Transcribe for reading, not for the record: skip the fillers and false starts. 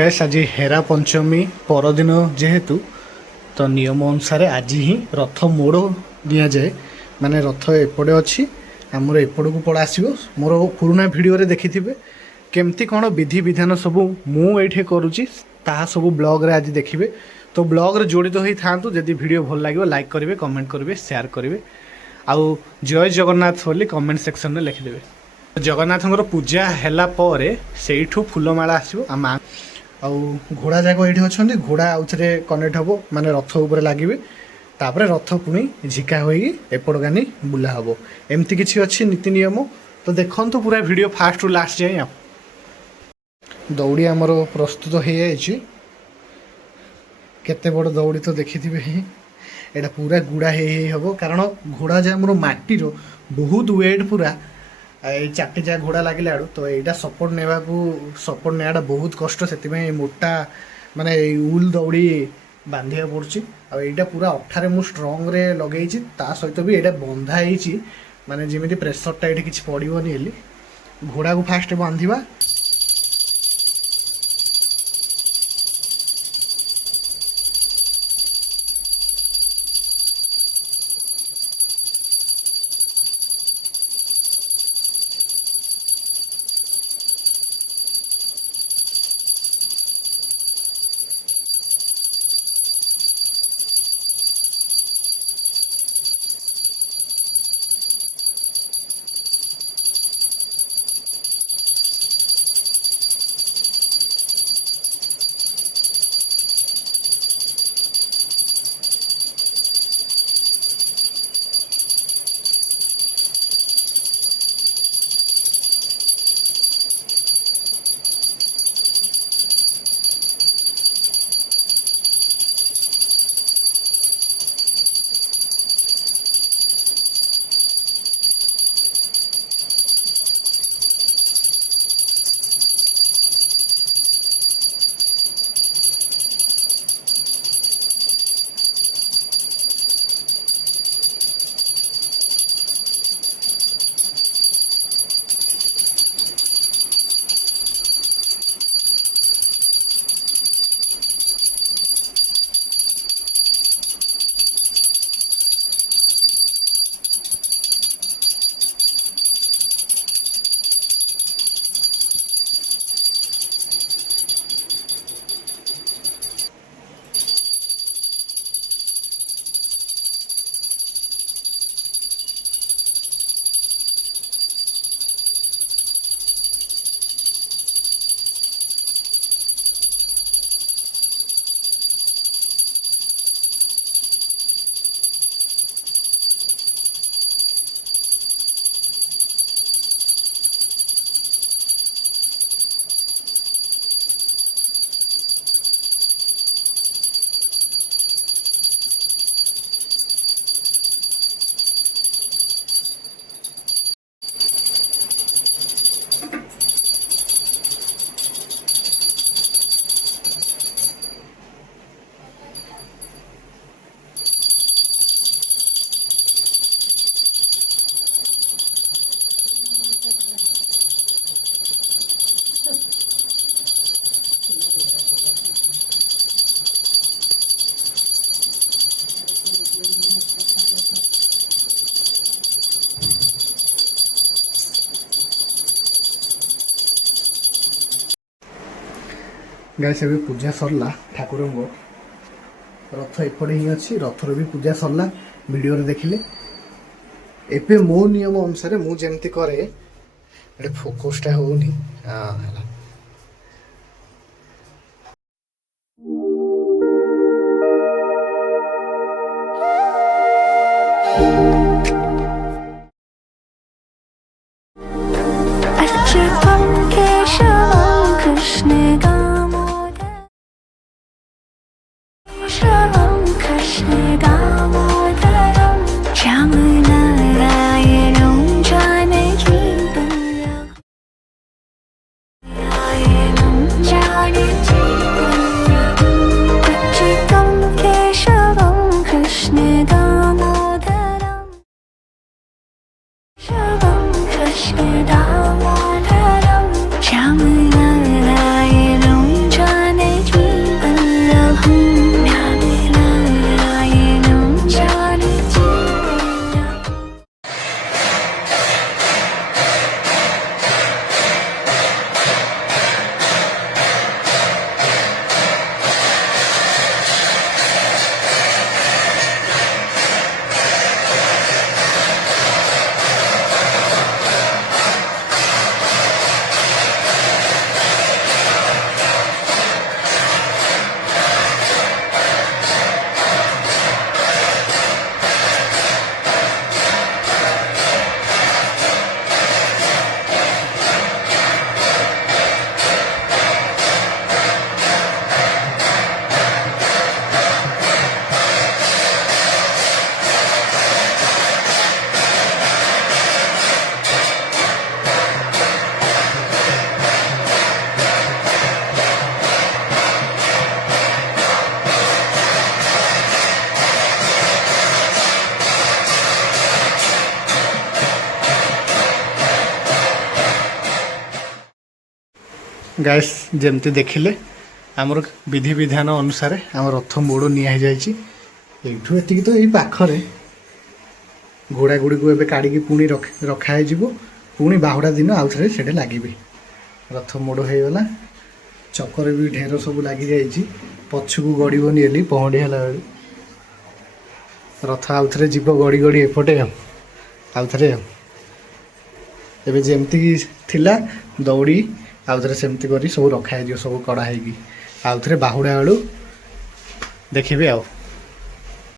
Gas आज हेरा पंचमी परदिन जेहेतु तो नियम अनुसार आज ही रथ मोड़ दि जाए माने रथ एपटे अच्छी आमर एपट को पड़ा आसो मोर पुराना भिडियो देखि केमती कौन विधि विधान सब मुझे करुच्ची ताहा सब ब्लॉग रे आज देखिए। तो ब्लॉग रे जोड़ित हो था जदि वीडियो भल लगे लाइक करेंगे, कमेंट करेंगे, शेयर करेंगे आउ जय जगन्नाथ बोली कमेंट सेक्शन में लिखिदेवे। जगन्नाथ पूजा है से फूलमाला आसो आम आउ घोड़ा जाक ये अच्छा घोड़ा आउ थे कनेक्ट हम माने रथ उपर लगे तापर रथ पुणी झिका हो एपट गानी बुला हम एमती किसी अच्छी नीति नियम। तो देखो पूरा वीडियो फास्ट रु लास्ट जाए दौड़ी आमर प्रस्तुत हो जाए केते बड़ दौड़ी तो देखिथिबे एटा पूरा गुड़ा हे कारण घोड़ा जे आमर माटीर बहुत वेट पूरा चारटी जा घोड़ा लगे आड़ू तो यहाँ सपोर्ट सपोर्ट नेवाटा बहुत कष्ट से मोटा माने उल दौड़ी बांधिया पड़ी आईटा पूरा अठारे मु स्ट्रंग रे लगे सहित भी यहाँ बंधा माने जमी प्रेसरटा ये किसी पड़ोनी घोड़ा को फास्ट बांधिबा गाइस अभी पूजा सरला ठाकुर रथ एपटे ही अच्छी रथर भी पूजा सरला वीडियो रे देखिले एपे मो नियम अनुसार मु जेमती करे फोकसटा होनी ଗାଇସ୍ ଯେମିତି ଦେଖିଲେ ଆମର ବିଧି ବିଧାନ ଅନୁସାରେ ଆମ ରଥ ମୋଡ଼ ନିଆ ହେଇଯାଇଛି। ଏଇଠୁ ଏତିକି ତ ଏଇ ପାଖରେ ଘୋଡ଼ା ଗୁଡ଼ିକୁ ଏବେ କାଢ଼ିକି ପୁଣି ରଖା ହେଇଯିବ। ପୁଣି ବାହୁଡ଼ା ଦିନ ଆଉଥରେ ସେଠି ଲାଗିବେ। ରଥ ମୋଡ଼ ହେଇଗଲା। ଚକରେ ବି ଢେର ସବୁ ଲାଗିଯାଇଛି। ପଛକୁ ଗଡ଼ିବନି ଏଲି ପହଣ୍ଡି ହେଲା ବେଳେ ରଥ ଆଉଥରେ ଯିବ ଗଡ଼ି ଗଡ଼ି ଏପଟେ ଆଉଥରେ ଏବେ ଯେମିତି ଥିଲା ଦଉଡ଼ି ଆଉଥରେ ସେମିତି କରି ସବୁ ରଖା ହେଇଯିବ ସବୁ କଢ଼ା ହେଇକି। ଆଉଥରେ ବାହୁଡ଼ା ବେଳୁ ଦେଖିବେ ଆଉ।